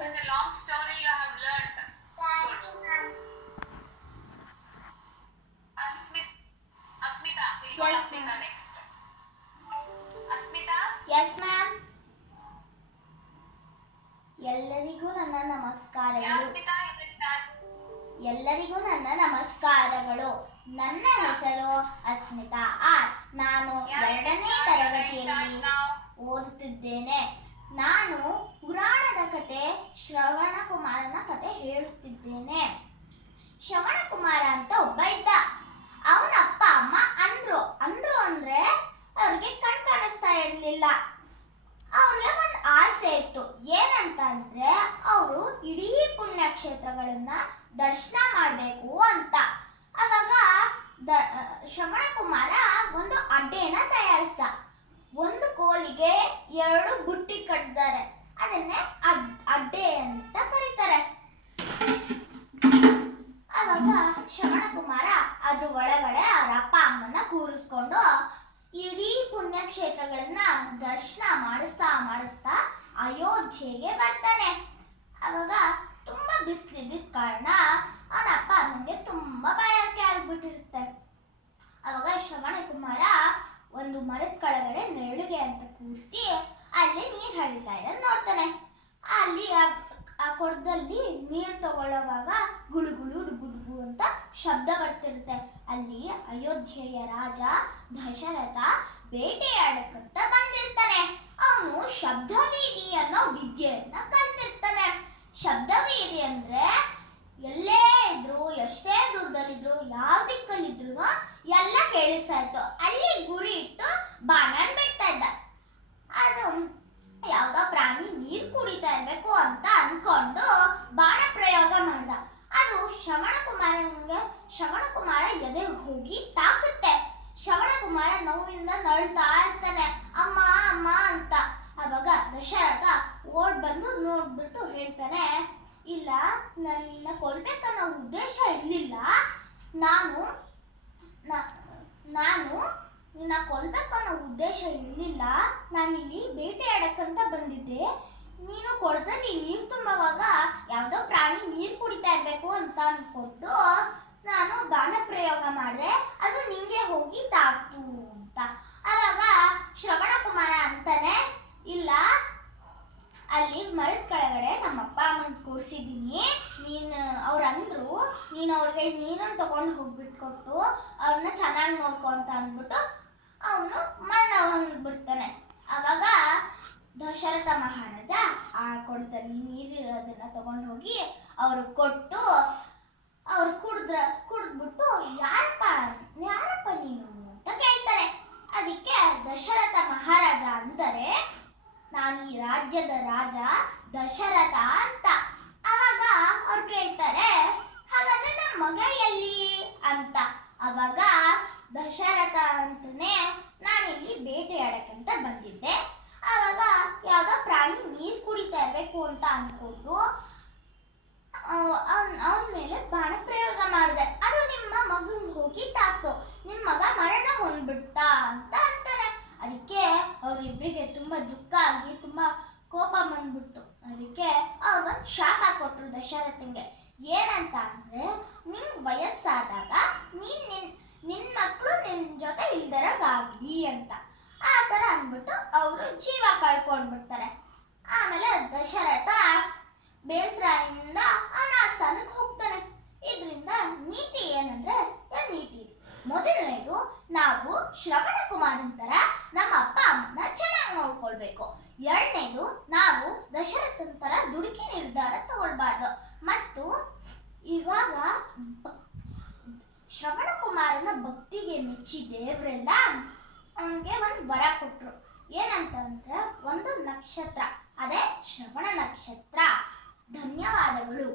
Yes. Such a long story you have learned. Good. Asmita, we'll call Yes, Asmita ma'am. next. Asmita? Yes, ma'am. ಎಲ್ಲರಿಗೂ ನನ್ನ Yeah, ನಮಸ್ಕಾರಗಳು. Asmita, you can start. ಎಲ್ಲರಿಗೂ ನನ್ನ ನಮಸ್ಕಾರಗಳು. ನನ್ನ ಹೆಸರು ಅಸ್ಮಿತಾ ಆರ್. ನಾನು Yeah, you can 2ನೇ start. You can ತರಗತಿಯಲ್ಲಿ start now. ಓದುತ್ತಿದ್ದೇನೆ. ನಾನು ಪುರಾಣದ ಕತೆ ಶ್ರವಣ ಕುಮಾರನ ಕತೆ ಹೇಳುತ್ತಿದ್ದೇನೆ. ಶ್ರವಣ ಕುಮಾರ ಅಂತ ಒಬ್ಬ ಇದ್ದ. ಅವನ ಅಪ್ಪ ಅಮ್ಮ ಅಂದ್ರು ಅಂದ್ರೆ ಅವ್ರಿಗೆ ಕಣ್ ಕಾಣಿಸ್ತಾ ಇರಲಿಲ್ಲ. ಅವ್ರಿಗೆ ಒಂದು ಆಸೆ ಇತ್ತು. ಏನಂತ ಅಂದ್ರೆ ಅವರು ಇಡೀ ಪುಣ್ಯಕ್ಷೇತ್ರಗಳನ್ನ ದರ್ಶನ ಮಾಡಬೇಕು ಅಂತ. ಅವಾಗ ಶ್ರವಣ ಕುಮಾರ ಒಂದು ಅಡ್ಡೆನ ತಯಾರಿಸ್ದ. ಒಂದು ಕೋಲಿಗೆ 2 ಬುಟ್ಟಿ ಕಟ್ಟಿದ್ದಾರೆ. ಅದನ್ನೇ ಅಡ್ಡೆ ಅಂತ ಕರೀತಾರೆ. ಅವಾಗ ಶ್ರವಣ ಕುಮಾರ ಅದ್ರ ಒಳಗಡೆ ಅವ್ರ ಅಪ್ಪ ಅಮ್ಮನ ಕೂರಿಸ್ಕೊಂಡು ಇಡೀ ಪುಣ್ಯಕ್ಷೇತ್ರಗಳನ್ನ ದರ್ಶನ ಮಾಡಿಸ್ತಾ ಅಯೋಧ್ಯೆಗೆ ಬರ್ತಾನೆ. ಅವಾಗ ತುಂಬಾ ಬಿಸಿಲಿದ್ದ ಕಾರಣ ಅವನ ಅಪ್ಪ ಅಮ್ಮನಿಗೆ ತುಂಬಾ ಬಾಯಾರಿಕೆ ಆಗ್ಬಿಟ್ಟಿರುತ್ತೆ. ಅವಾಗ ಶ್ರವಣ ಕುಮಾರ ಒಂದು ಮರದ ಕೆಳಗಡೆ ನೆರಳಿಗೆ ಅಂತ ಕೂರಿಸಿ ಅಲ್ಲಿ ನೀರು ಹರಿತಾ ಇದೆ ನೋಡ್ತಾನೆ. ಅಲ್ಲಿ ಆ ಕೊಡದಲ್ಲಿ ನೀರು ತಗೊಳ್ಳುವಾಗ ಗುಳುಗುಳು ಡುಗುಡುಗು ಅಂತ ಶಬ್ದ ಬರ್ತಿರುತ್ತೆ. ಅಲ್ಲಿ ಅಯೋಧ್ಯೆಯ ರಾಜ ದಶರಥ ಬೇಟೆಯಾಡಕ್ಕಂತ ಬಂದಿರ್ತಾನೆ. ಅವನು ಶಬ್ದವೀದಿ ಅನ್ನೋ ವಿದ್ಯೆಯನ್ನ ಕಲ್ತಿರ್ತಾನೆ. ಶಬ್ದವೀದಿ ಅಂದ್ರೆ ಎಲ್ಲೇ ಇದ್ರು, ಎಷ್ಟೇ ದೂರದಲ್ಲಿದ್ರು, ಯಾವ ದಿಕ್ಕಲ್ಲಿದ್ರು ಎಲ್ಲ ಕೇಳಿಸ್ತಾ ಇತ್ತು. ಅಲ್ಲಿ ಗುರಿ ಇಟ್ಟು ಬಾಣನ್ ಬಿಡ್ತಾ ಇದ್ದ. ಅದು ಯಾವ್ದೋ ಪ್ರಾಣಿ ನೀರು ಕುಡಿತಾ ಇರ್ಬೇಕು ಅಂತ ಅನ್ಕೊಂಡು ಬಾಣ ಪ್ರಯೋಗ ಮಾಡ್ದ. ಅದು ಶ್ರವಣ ಕುಮಾರ ಎದೆಗೆ ಹೋಗಿ ತಾಕುತ್ತೆ. ಶ್ರವಣ ಕುಮಾರ ನೋವಿಂದ ನಳ್ತಾ ಇರ್ತಾನೆ, ಅಮ್ಮ ಅಮ್ಮ ಅಂತ. ಅವಾಗ ದಶರಥ ಓಡ್ ಬಂದು ನೋಡ್ಬಿಟ್ಟು ಹೇಳ್ತಾನೆ, ಇಲ್ಲ, ನನ್ನ ಕೊಲ್ಬೇಕನ್ನೋ ಉದ್ದೇಶ ಇರಲಿಲ್ಲ. ನಾನು ನಿನ್ನ ಕೊಲ್ಬೇಕನ್ನೋ ಉದ್ದೇಶ ಇರಲಿಲ್ಲ. ನಾನಿಲ್ಲಿ ಬೇಟೆಯಾಡಕ್ಕಂತ ಬಂದಿದ್ದೆ. ನೀನು ಕೊಡದಲ್ಲಿ ನೀರು ತುಂಬುವಾಗ ಯಾವುದೋ ಪ್ರಾಣಿ ನೀರು ಕುಡಿತಾ ಇರಬೇಕು ಅಂತ ಅನ್ಕೊಂಡು ನಾನು ಬಾಣ ಪ್ರಯೋಗ ಮಾಡಿದೆ. ಅದು ನಿಂಗೆ ಹೋಗಿ ತಾಕ್ತು ಅಂತ. ಅವಾಗ ಶ್ರವಣ ಕುಮಾರ ಅಂತಾನೆ, ಇಲ್ಲ, ಅಲ್ಲಿ ಮರದ ಕೆಳಗಡೆ ನಮ್ಮ ಅಪ್ಪ ಅಮ್ಮನ ಕೂರಿಸಿದ್ದೀನಿ. ಅವ್ರಂದ್ರು ನೀನು ಅವ್ರಿಗೆ ನೀರನ್ನು ತಗೊಂಡು ಹೋಗ್ಬಿಟ್ಕೊಟ್ಟು ಅವ್ರನ್ನ ಚೆನ್ನಾಗಿ ನೋಡ್ಕೊ ಅಂತ ಅಂದ್ಬಿಟ್ಟು ಅವನು ಮರಣ ಹೊಂದ್ಬಿಡ್ತಾನೆ. ಅವಾಗ ದಶರಥ ಮಹಾರಾಜ ಆ ಕೊಡದಲ್ಲಿ ನೀರಿರೋದನ್ನ ತಗೊಂಡು ಹೋಗಿ ಅವ್ರಿಗೆ ಕೊಟ್ಟು ಅವ್ರು ಕುಡಿದ್ಬಿಟ್ಟು ಯಾರಪ್ಪ ನೀನು ಅಂತ ಕೇಳ್ತಾರೆ. ಅದಕ್ಕೆ ದಶರಥ ಮಹಾರಾಜ ಅಂತಾರೆ, ನಾನು ಈ ರಾಜ್ಯದ ರಾಜ ದಶರಥ ಅಂತ. ಅವಾಗ ಅವ್ರು ಕೇಳ್ತಾರೆ, ಹಾಗಾದ್ರೆ ನಮ್ಮ ಮಗ ಎಲ್ಲಿ ಅಂತ. ಅವಾಗ ದಶರಥ ಅಂತಾನೆ, ನಾನಿಲ್ಲಿ ಬೇಟೆಯಾಡಕ್ಕಂತ ಬಂದಿದ್ದೆ. ಅವಾಗ ಯಾವ್ದೋ ಪ್ರಾಣಿ ನೀರು ಕುಡಿತಾ ಇರ್ಬೇಕು ಅಂತ ಅನ್ಕೊಂಡು ಅವನ ಮೇಲೆ ಬಾಣ ಪ್ರಯೋಗ ಮಾಡಿದೆ. ಅದು ನಿಮ್ಮ ಮಗನ್ ಹೋಗಿ ತಾಕ್ತು. ನಿಮ್ಮ ಮಗ ಮರಣ ಹೊಂದ್ಬಿಟ್ಟ ಅಂತ ಅಂತಾನೆ. ಅದಕ್ಕೆ ಅವರಿಬ್ಬರಿಗೆ ತುಂಬಾ ದುಃಖ ಆಗಿ ತುಂಬಾ ಕೋಪ ಬಂದ್ಬಿಟ್ಟು ಅದಕ್ಕೆ ಅವ್ರೊಂದು ಶಾಪ ಕೊಟ್ರು ದಶರಥಂಗೆ. ಏನಂತ ಅಂದ್ರೆ, ನಿಮ್ ವಯಸ್ಸಾದಾಗ ನಿನ್ ಮಕ್ಕಳು ನಿನ್ ಜೊತೆ ಇಲ್ದರಾಗ್ಲಿ ಅಂತ. ಆ ತರ ಅಂದ್ಬಿಟ್ಟು ಅವರು ಜೀವ ಕಳ್ಕೊಂಡ್ಬಿಡ್ತಾರೆ. ಆಮೇಲೆ ದಶರಥ ಬೇಸರದಿಂದ ಅನಾಸ್ಥಾನಕ್ಕೆ ಹೋಗ್ತಾನೆ. ಇದರಿಂದ ನೀತಿ ಏನಂದ್ರೆ 2 ನೀತಿ ಇದೆ. ಮೊದಲನೇದು, ನಾವು ಶ್ರವಣ ಕುಮಾರನ್ ತರ ನಮ್ಮ ಅಪ್ಪ ಅಮ್ಮನ ಚೆನ್ನಾಗಿ ನೋಡ್ಕೊಳ್ಬೇಕು. 2ನೇದು, ನಾವು ದಶರಥನ್ ತರ ದುಡುಕಿ ನಿರ್ಧಾರ ತಗೊಳ್ಬಾರ್ದು. ಮತ್ತು ಇವಾಗ ಶ್ರವಣ ಕುಮಾರನ ಭಕ್ತಿಗೆ ಮೆಚ್ಚಿ ದೇವರೆಲ್ಲ ಅವನಿಗೆ ಒಂದು ವರ ಕೊಟ್ರು. ಏನಂತಂದ್ರೆ ಒಂದು ನಕ್ಷತ್ರ, ಅದೇ ಶ್ರವಣ ನಕ್ಷತ್ರ. ಧನ್ಯವಾದಗಳು.